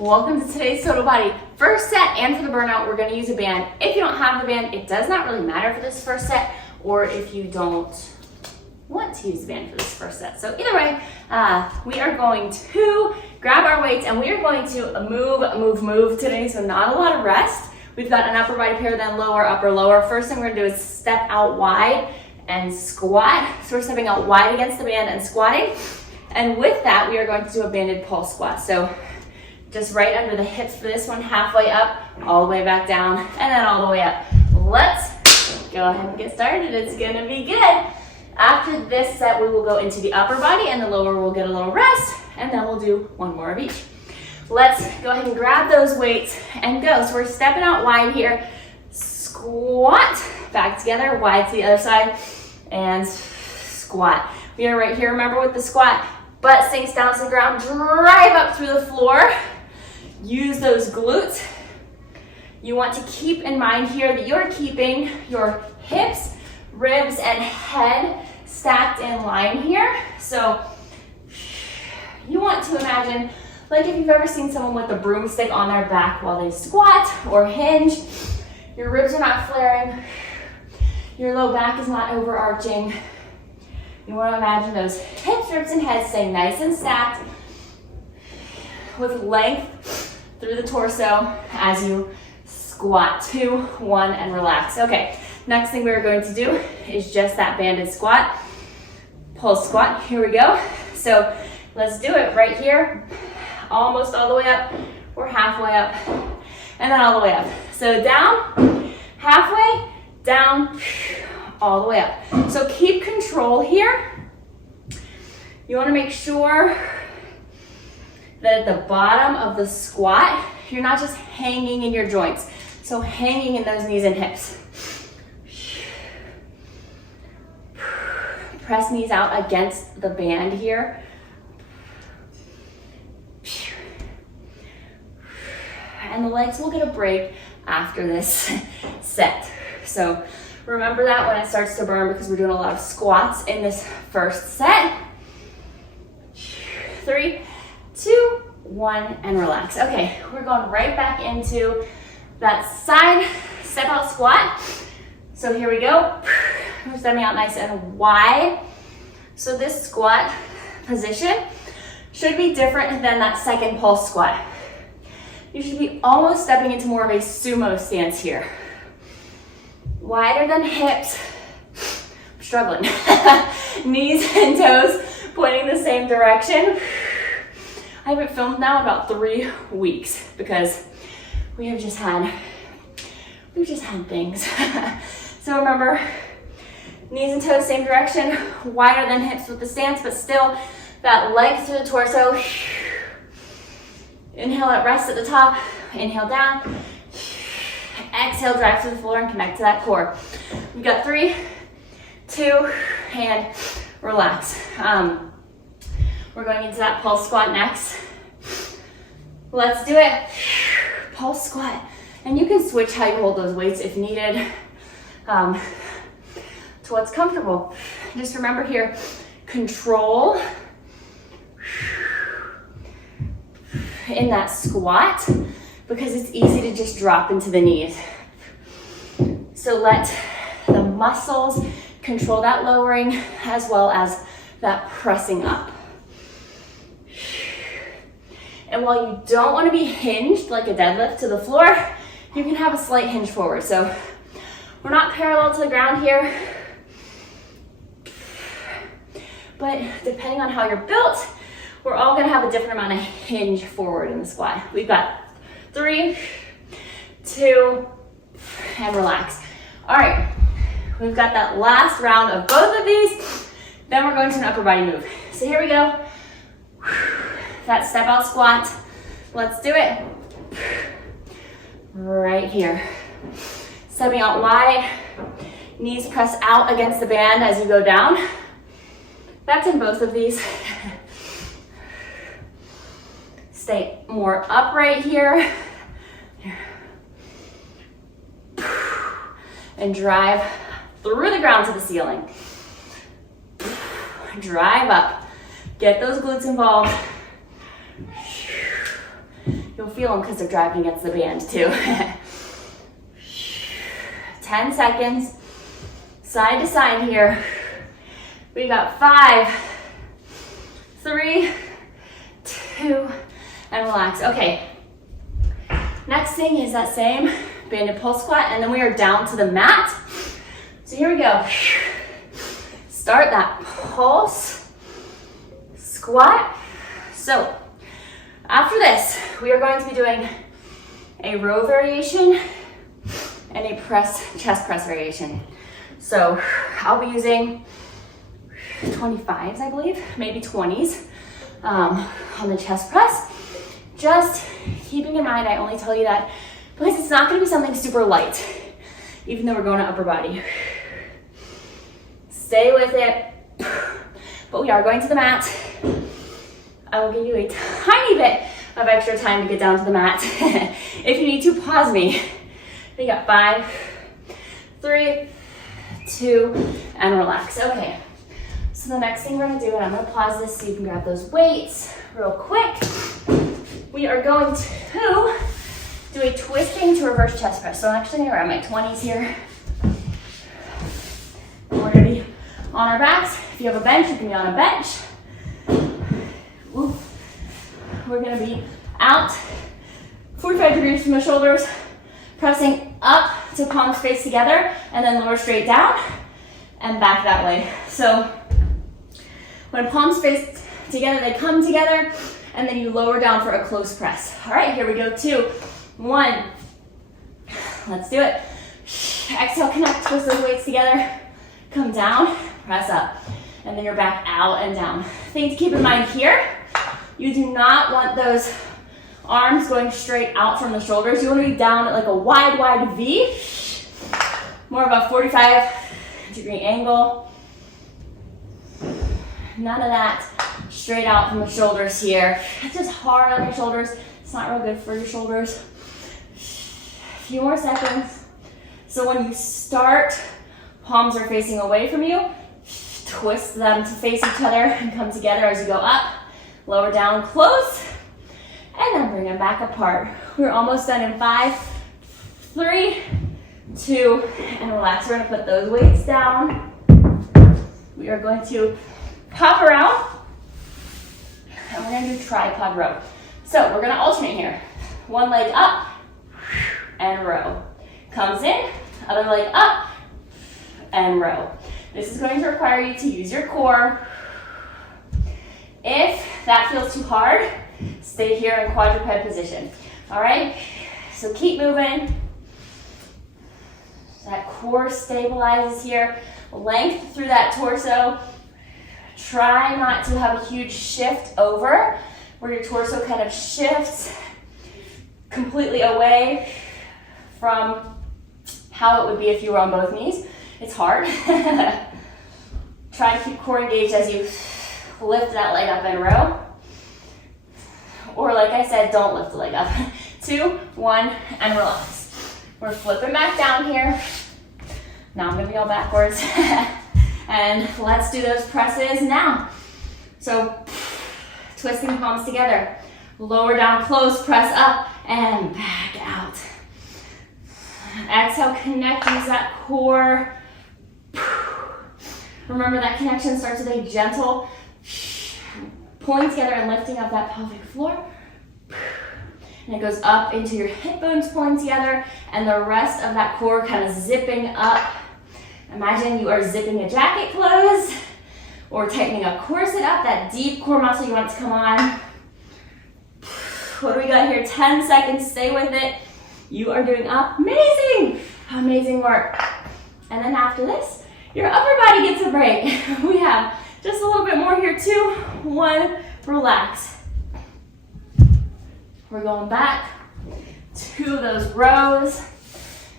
Welcome to today's total body first set, and for the burnout, we're gonna use a band. If you don't have the band, it does not really matter for this first set, or if you don't want to use the band for this first set. So either way, we are going to grab our weights and we are going to move today. So not a lot of rest. We've got an upper body pair, then lower, upper, lower. First thing we're gonna do is step out wide and squat. So we're stepping out wide against the band and squatting. And with that, we are going to do a banded pulse squat. So just right under the hips for this one, halfway up, all the way back down, and then all the way up. Let's go ahead and get started. It's gonna be good. After this set, we will go into the upper body and the lower will get a little rest, and then we'll do one more of each. Let's go ahead and grab those weights and go. So we're stepping out wide here. Squat, back together, wide to the other side, and squat. We are right here, remember with the squat, butt sinks down to the ground, drive up through the floor. Use those glutes. You want to keep in mind here that you're keeping your hips, ribs, and head stacked in line here. So you want to imagine, like if you've ever seen someone with a broomstick on their back while they squat or hinge, your ribs are not flaring, your low back is not overarching. You want to imagine those hips, ribs, and head staying nice and stacked with length through the torso as you squat. 2, 1, and relax. Okay, next thing we're going to do is just that banded squat, pulse squat. Here we go. So let's do it right here, almost all the way up. We're halfway up, and then all the way up. So down, halfway, down, all the way up. So keep control here. You want to make sure that at the bottom of the squat, you're not just hanging in your joints. So hanging in those knees and hips. Press knees out against the band here. And the legs will get a break after this set. So remember that when it starts to burn, because we're doing a lot of squats in this first set. 3, 2, 1, and relax. Okay, we're going right back into that side step out squat. So here we go. We're stepping out nice and wide. So this squat position should be different than that second pulse squat. You should be almost stepping into more of a sumo stance here. Wider than hips. I'm struggling. Knees and toes pointing the same direction. I haven't filmed now in about 3 weeks because we've just had things. So remember, knees and toes same direction, wider than hips with the stance, but still that leg through the torso. Inhale at rest at the top, inhale down. Exhale, drive to the floor and connect to that core. We've got 3, 2, and relax. We're going into that pulse squat next. Let's do it. Pulse squat. And you can switch how you hold those weights if needed to what's comfortable. Just remember here, control in that squat, because it's easy to just drop into the knees. So let the muscles control that lowering as well as that pressing up. And while you don't want to be hinged like a deadlift to the floor, you can have a slight hinge forward. So we're not parallel to the ground here, but depending on how you're built, we're all going to have a different amount of hinge forward in the squat. We've got 3, 2, and relax. All right, we've got that last round of both of these. Then we're going to an upper body move. So here we go. That step out squat. Let's do it. Right here. Stepping out wide. Knees press out against the band as you go down. That's in both of these. Stay more upright here. And drive through the ground to the ceiling. Drive up. Get those glutes involved. You'll feel them because they're driving against the band too. 10 seconds, side to side here. We got 5, 3, 2, and relax. Okay, next thing is that same banded pulse squat, and then we are down to the mat. So here we go. Start that pulse squat. So after this, we are going to be doing a row variation and a chest press variation. So I'll be using 25s, I believe, maybe 20s on the chest press. Just keeping in mind, I only tell you that because it's not gonna be something super light, even though we're going to upper body. Stay with it, but we are going to the mat. I will give you a tiny bit of extra time to get down to the mat. If you need to, pause me. We got 5, 3, 2, and relax. Okay, so the next thing we're gonna do, and I'm gonna pause this so you can grab those weights real quick. We are going to do a twisting to reverse chest press. So I'm actually gonna grab my 20s here. We're gonna be on our backs. If you have a bench, you can be on a bench. Ooh. We're gonna be out 45 degrees from the shoulders, pressing up to palms face together, and then lower straight down, and back that way. So when palms face together, they come together, and then you lower down for a close press. All right, here we go, 2, 1. Let's do it. Exhale, connect, twist those weights together. Come down, press up, and then you're back out and down. Thing to keep in mind here, you do not want those arms going straight out from the shoulders. You want to be down at like a wide V, more of a 45-degree angle. None of that straight out from the shoulders here. It's just hard on your shoulders. It's not real good for your shoulders. A few more seconds. So when you start, palms are facing away from you. Twist them to face each other and come together as you go up. Lower down, close, and then bring them back apart. We're almost done in 5, 3, 2, and relax. We're gonna put those weights down. We are going to pop around, and we're gonna do tripod row. So we're gonna alternate here. One leg up, and row. Comes in, other leg up, and row. This is going to require you to use your core. If that feels too hard, stay here in quadruped position. All right, so keep moving. That core stabilizes here. Length through that torso. Try not to have a huge shift over where your torso kind of shifts completely away from how it would be if you were on both knees. It's hard. Try to keep core engaged as you lift that leg up in a row. Or like I said, don't lift the leg up. 2, 1, and relax. We're flipping back down here. Now I'm gonna be all backwards. And let's do those presses now. So, twisting palms together. Lower down, close, press up, and back out. Exhale, connect, use that core. Remember that connection starts with a gentle pulling together and lifting up that pelvic floor. And it goes up into your hip bones pulling together, and the rest of that core kind of zipping up. Imagine you are zipping a jacket closed or tightening a corset up, that deep core muscle you want to come on. What do we got here? 10 seconds, stay with it. You are doing amazing, amazing work. And then after this, your upper body gets a break. We have just a little bit more here, 2, 1, relax. We're going back to those rows,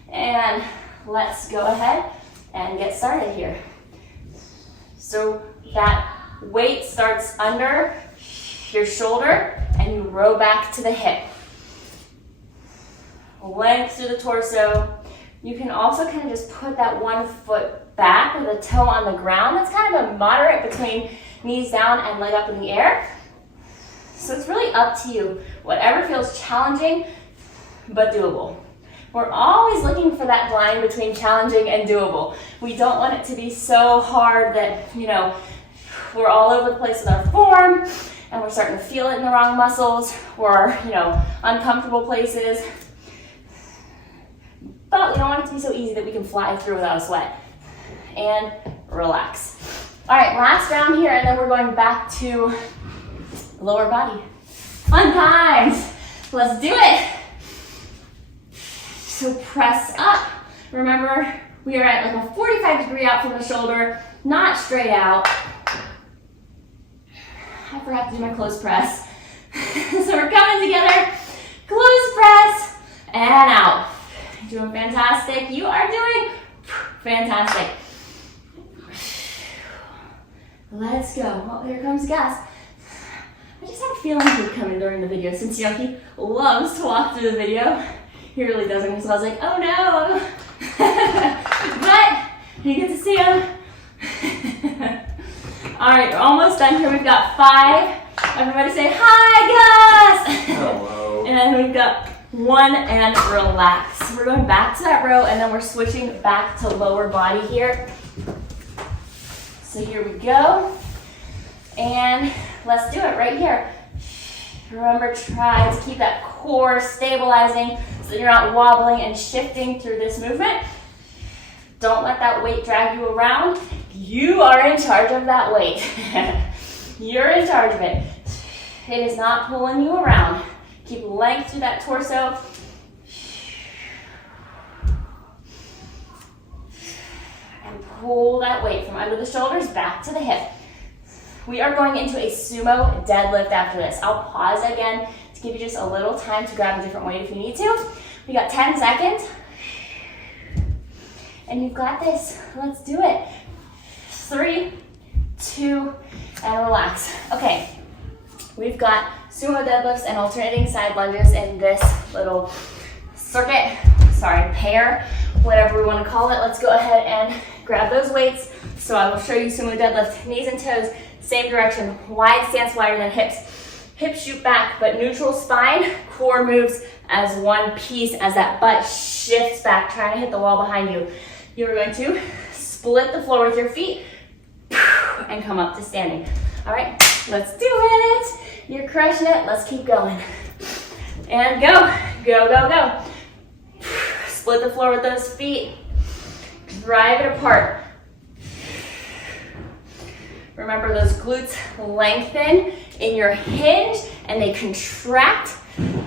and let's go ahead and get started here. So that weight starts under your shoulder, and you row back to the hip. Length through the torso. You can also kind of just put that one foot back with a toe on the ground. That's kind of a moderate between knees down and leg up in the air. So it's really up to you. Whatever feels challenging, but doable. We're always looking for that line between challenging and doable. We don't want it to be so hard that, you know, we're all over the place with our form and we're starting to feel it in the wrong muscles or, you know, uncomfortable places. But we don't want it to be so easy that we can fly through without a sweat. And relax. All right, last round here, and then we're going back to lower body. Fun times. Let's do it. So press up. Remember, we are at like a 45-degree out from the shoulder, not straight out. I forgot to do my close press. So we're coming together, close press, and out. Doing fantastic. You are doing fantastic. Let's go. Oh, here comes Gus. I just had a feeling he would come in during the video since, you know, he loves to walk through the video. He really doesn't, so I was like, oh no. But you get to see him. All right, we're almost done here. We've got 5. Everybody say, hi, Gus. Hello. And then we've got 1 and relax. We're going back to that row, and then we're switching back to lower body here. So here we go. And let's do it right here. Remember, try to keep that core stabilizing so that you're not wobbling and shifting through this movement. Don't let that weight drag you around. You are in charge of that weight. You're in charge of it. It is not pulling you around. Keep length through that torso. And pull that weight from under the shoulders back to the hip. We are going into a sumo deadlift after this. I'll pause again to give you just a little time to grab a different weight if you need to. We got 10 seconds. And you've got this. Let's do it. 3, 2, and relax. Okay, we've got sumo deadlifts and alternating side lunges in this little circuit, pair, whatever we want to call it. Let's go ahead and grab those weights. So I will show you sumo deadlift, knees and toes, same direction, wide stance, wider than hips. Hips shoot back, but neutral spine, core moves as one piece as that butt shifts back, trying to hit the wall behind you. You're going to split the floor with your feet and come up to standing. All right, let's do it. You're crushing it. Let's keep going. And go, go, go, go. Split the floor with those feet. Drive it apart. Remember, those glutes lengthen in your hinge and they contract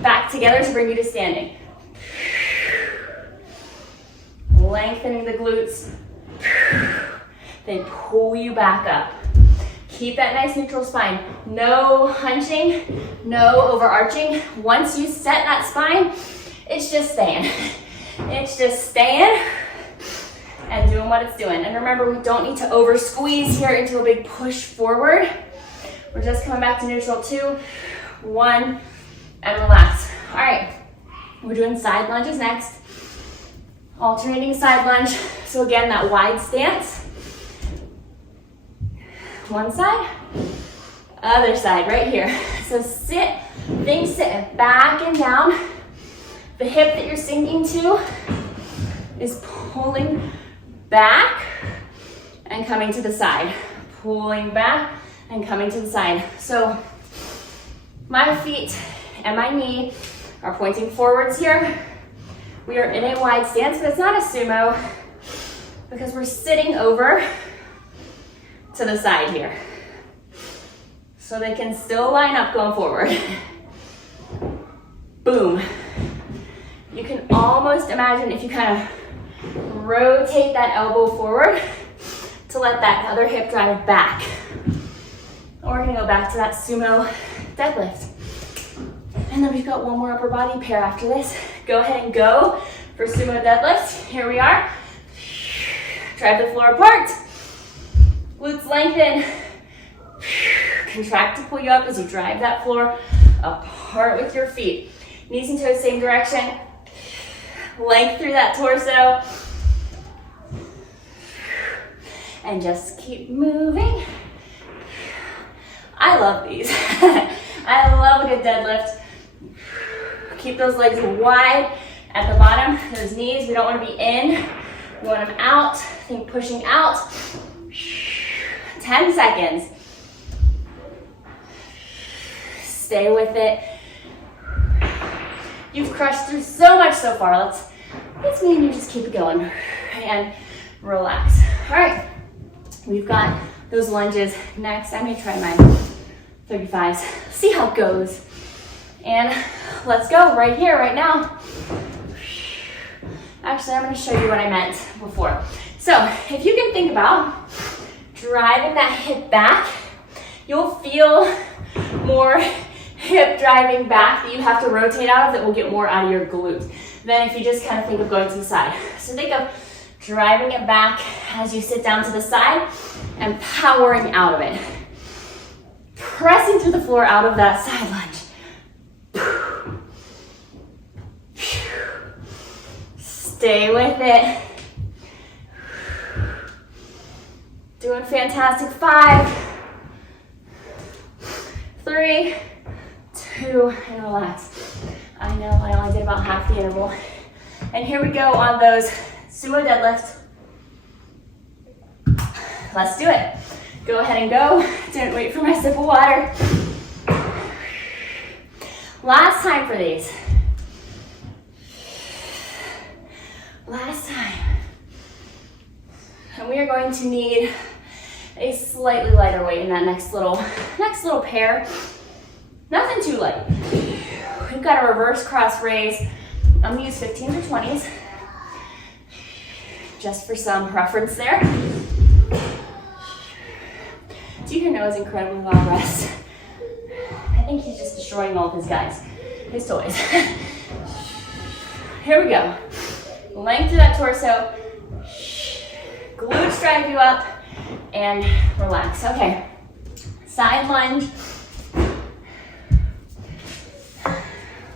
back together to bring you to standing. Lengthening the glutes. They pull you back up. Keep that nice neutral spine. No hunching, no overarching. Once you set that spine, it's just staying. It's just staying and doing what it's doing. And remember, we don't need to over squeeze here into a big push forward. We're just coming back to neutral. 2, 1, and relax. All right, we're doing side lunges next. Alternating side lunge. So again, that wide stance. One side, other side, right here. So sit, think sit back and down. The hip that you're sinking to is pulling back and coming to the side. Pulling back and coming to the side. So my feet and my knee are pointing forwards here. We are in a wide stance, but it's not a sumo because we're sitting over to the side here. So they can still line up going forward. Boom. You can almost imagine if you kind of rotate that elbow forward to let that other hip drive back. We're gonna go back to that sumo deadlift. And then we've got one more upper body pair after this. Go ahead and go for sumo deadlift. Here we are. Drive the floor apart. Glutes lengthen. Contract to pull you up as you drive that floor apart with your feet. Knees and toes, same direction. Length through that torso. And just keep moving. I love these. I love a good deadlift. Keep those legs wide at the bottom, those knees. We don't want to be in. We want them out. Think pushing out. 10 seconds. Stay with it. You've crushed through so much so far. Let's me and you just keep it going and relax. All right, we've got those lunges. Next, I'm gonna try my 35s. See how it goes. And let's go right here, right now. Actually, I'm gonna show you what I meant before. So if you can think about driving that hip back, you'll feel more hip driving back that you have to rotate out of that will get more out of your glute than if you just kind of think of going to the side. So think of driving it back as you sit down to the side and powering out of it. Pressing through the floor out of that side lunge. Stay with it. Doing fantastic. 5, 3, 2, and relax. I know I only did about half the interval. And here we go on those sumo deadlifts. Let's do it. Go ahead and go. Didn't wait for my sip of water. Last time for these. Last time. And we are going to need a slightly lighter weight in that next little pair. Nothing too light. We've got a reverse cross raise. I'm gonna use 15s or 20s. Just for some reference there. Do your nose incredibly well rest. I think he's just destroying all of his guys, his toys. Here we go. Length through that torso. Glutes drive you up and relax. Okay. Side lunge.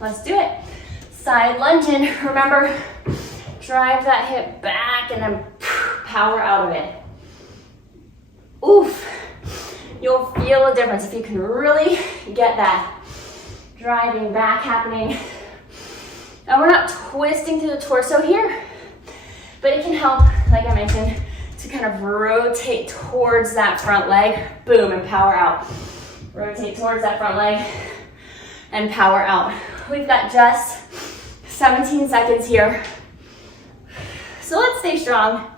Let's do it. Side lunge in. Remember, drive that hip back and then power out of it. Oof. You'll feel a difference if you can really get that driving back happening. And we're not twisting through the torso here, but it can help, like I mentioned, to kind of rotate towards that front leg, boom, and power out. Rotate towards that front leg and power out. We've got just 17 seconds here. So let's stay strong.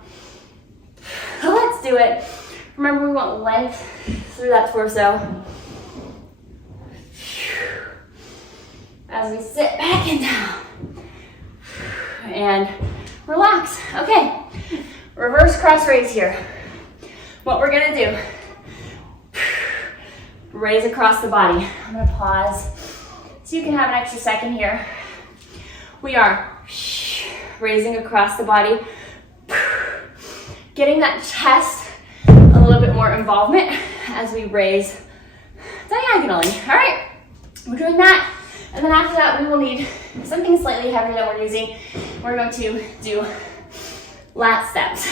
Let's do it. Remember, we want length through that torso. As we sit back and down. And relax. Okay. Reverse cross raise here. What we're gonna do, raise across the body. I'm gonna pause so you can have an extra second here. We are raising across the body, getting that chest a little bit more involvement as we raise diagonally. All right, we're doing that. And then after that, we will need something slightly heavier than we're using. We're going to do lat steps.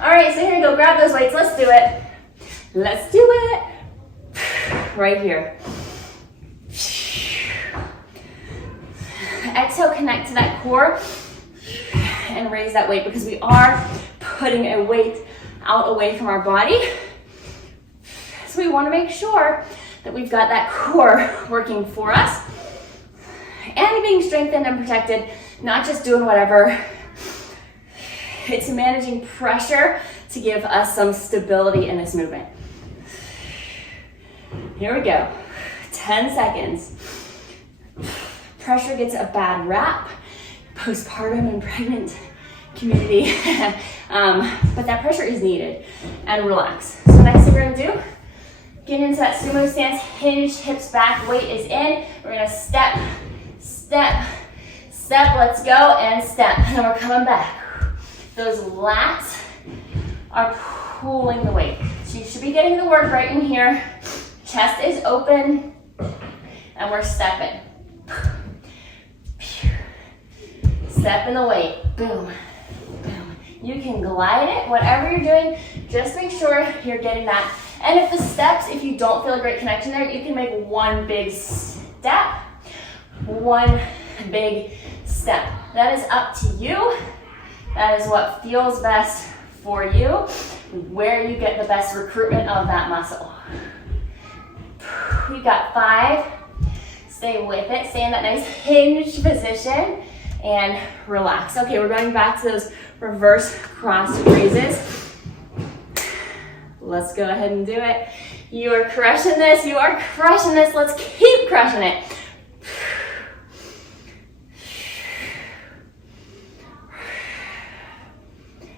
All right, so here we go. Grab those weights. Let's do it. Let's do it. Right here. Exhale, connect to that core and raise that weight because we are putting a weight out away from our body. So we want to make sure that we've got that core working for us and being strengthened and protected, not just doing whatever. It's managing pressure to give us some stability in this movement. Here we go. 10 seconds. Pressure gets a bad rap, postpartum and pregnant community, but that pressure is needed. And relax. So next thing we're gonna do, get into that sumo stance, hinge, hips back, weight is in. We're gonna step, step, step, let's go, and step. And then we're coming back. Those lats are pulling the weight. So you should be getting the work right in here. Chest is open, and we're stepping. Step in the weight, boom, boom. You can glide it, whatever you're doing, just make sure you're getting that And if the steps, if you don't feel a great connection there, you can make one big step, one big step. That is up to you. That is what feels best for you, where you get the best recruitment of that muscle. We've got 5. Stay with it. Stay in that nice hinged position and relax. Okay, we're going back to those reverse cross raises. Let's go ahead and do it. You are crushing this. You are crushing this. Let's keep crushing it.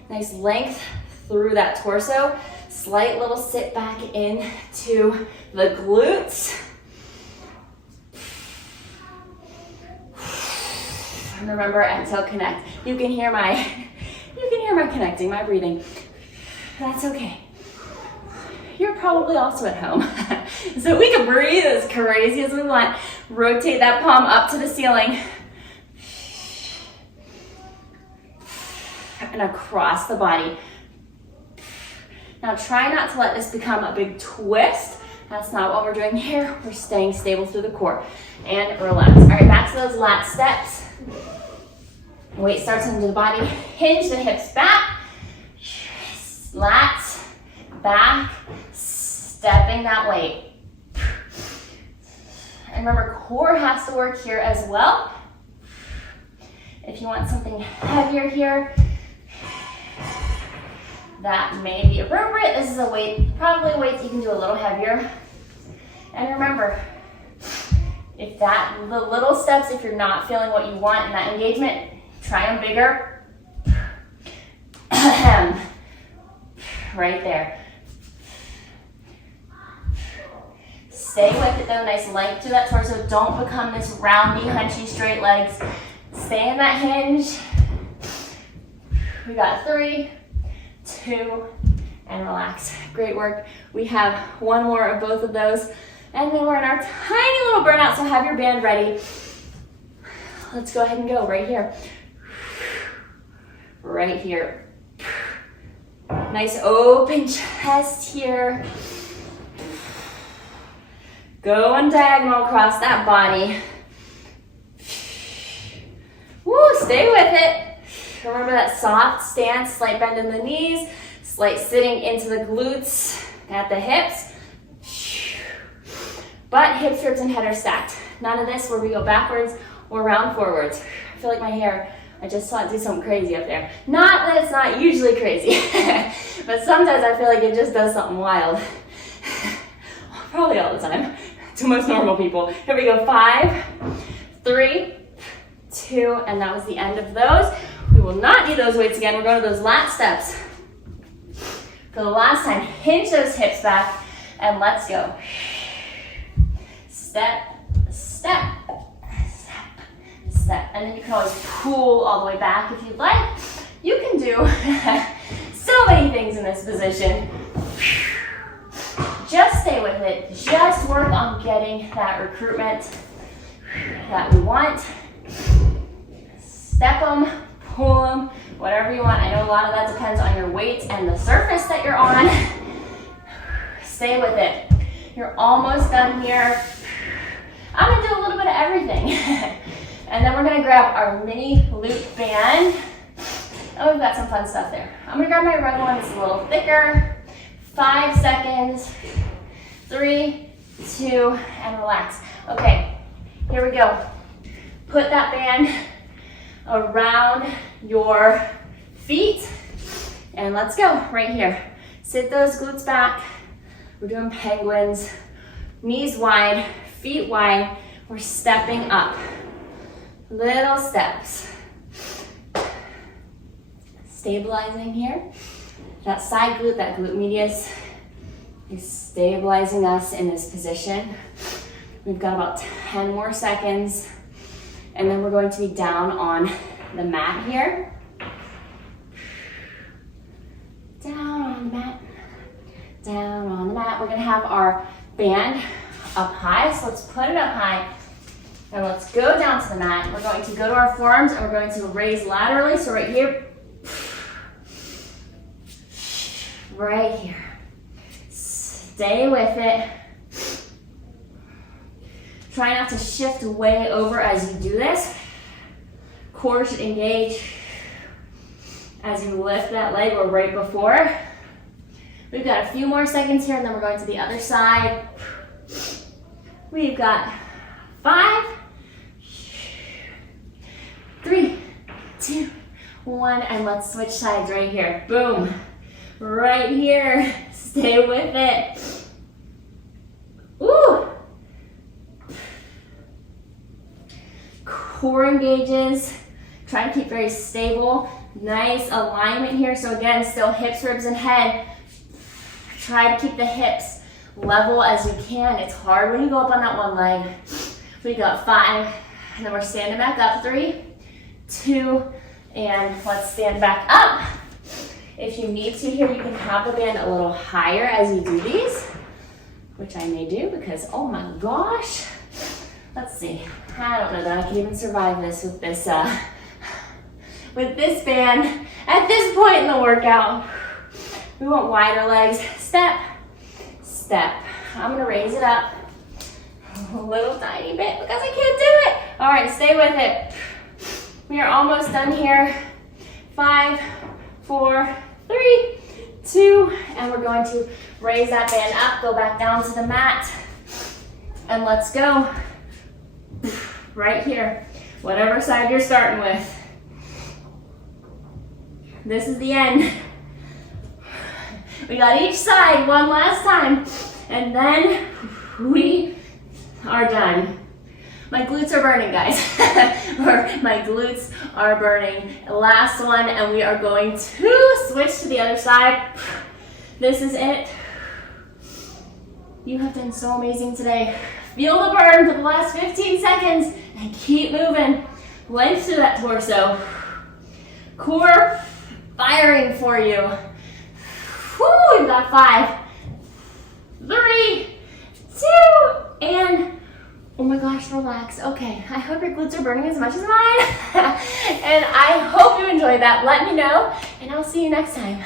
Nice length through that torso. Slight little sit back into the glutes. And remember, exhale, connect. You can hear my connecting, my breathing. That's okay. You're probably also at home. So we can breathe as crazy as we want. Rotate that palm up to the ceiling. And across the body. Now try not to let this become a big twist. That's not what we're doing here. We're staying stable through the core. And relax. All right, back to those lat steps. Weight starts into the body. Hinge the hips back. Lats back. Stepping that weight. And remember, core has to work here as well. If you want something heavier here, that may be appropriate. This is a weight, probably a weight you can do a little heavier. And remember, if the little steps, if you're not feeling what you want in that engagement, try them bigger. Right there. Stay with it though, nice length to that torso. Don't become this roundy, hunchy, straight legs. Stay in that hinge. We got 3, 2, and relax. Great work. We have one more of both of those, and then we're in our tiny little burnout, so have your band ready. Let's go ahead and go right here. Right here. Nice open chest here. Going diagonal across that body. Woo, stay with it. Remember that soft stance, slight bend in the knees, slight sitting into the glutes at the hips. But hips, ribs, and head are stacked. None of this where we go backwards or round forwards. I feel like my hair, I just saw it do something crazy up there. Not that it's not usually crazy, but sometimes I feel like it just does something wild. Probably all the time, to most normal people. Here we go, 5, 3, 2, and that was the end of those. We will not need those weights again. We're going to those lat steps. For the last time, hinge those hips back, and let's go. Step, step, step, step. And then you can always pull all the way back if you'd like. You can do so many things in this position. Just stay with it. Just work on getting that recruitment that we want. Step them, pull them, whatever you want. I know a lot of that depends on your weight and the surface that you're on. Stay with it. You're almost done here. I'm gonna do a little bit of everything. And then we're gonna grab our mini loop band. Oh, we've got some fun stuff there. I'm gonna grab my red one, it's a little thicker. 5 seconds, 3, 2, and relax. Okay, here we go. Put that band around your feet, and let's go right here. Sit those glutes back. We're doing penguins. Knees wide, feet wide. We're stepping up. Little steps. Stabilizing here. That side glute, that glute medius, is stabilizing us in this position. We've got about 10 more seconds, and then we're going to be down on the mat here. Down on the mat, down on the mat. We're gonna have our band up high, so let's put it up high, and let's go down to the mat. We're going to go to our forearms, and we're going to raise laterally, so right here, right here. Stay with it. Try not to shift way over as you do this. Core should engage as you lift that leg or right before. We've got a few more seconds here and then we're going to the other side. We've got 5, 3, 2, 1, and let's switch sides right here. Boom. Right here. Stay with it. Woo! Core engages. Try to keep very stable. Nice alignment here. So again, still hips, ribs, and head. Try to keep the hips level as you can. It's hard when you go up on that one leg. We got 5, and then we're standing back up. 3, 2, and let's stand back up. If you need to here, you can have the band a little higher as you do these, which I may do because, oh my gosh. Let's see. I don't know that I can even survive this with this band at this point in the workout. We want wider legs. Step, step. I'm gonna raise it up a little tiny bit because I can't do it. All right, stay with it. We are almost done here. 5, 4, 3, 2, and we're going to raise that band up, go back down to the mat, and let's go. Right here, whatever side you're starting with. This is the end. We got each side one last time, and then we are done. My glutes are burning, guys. Or my glutes are burning. Last one, and we are going to switch to the other side. This is it. You have been so amazing today. Feel the burn for the last 15 seconds and keep moving. Length through that torso. Core firing for you. Woo, we've got 5, 3, 2, and oh my gosh, relax. Okay, I hope your glutes are burning as much as mine. And I hope you enjoyed that. Let me know, and I'll see you next time.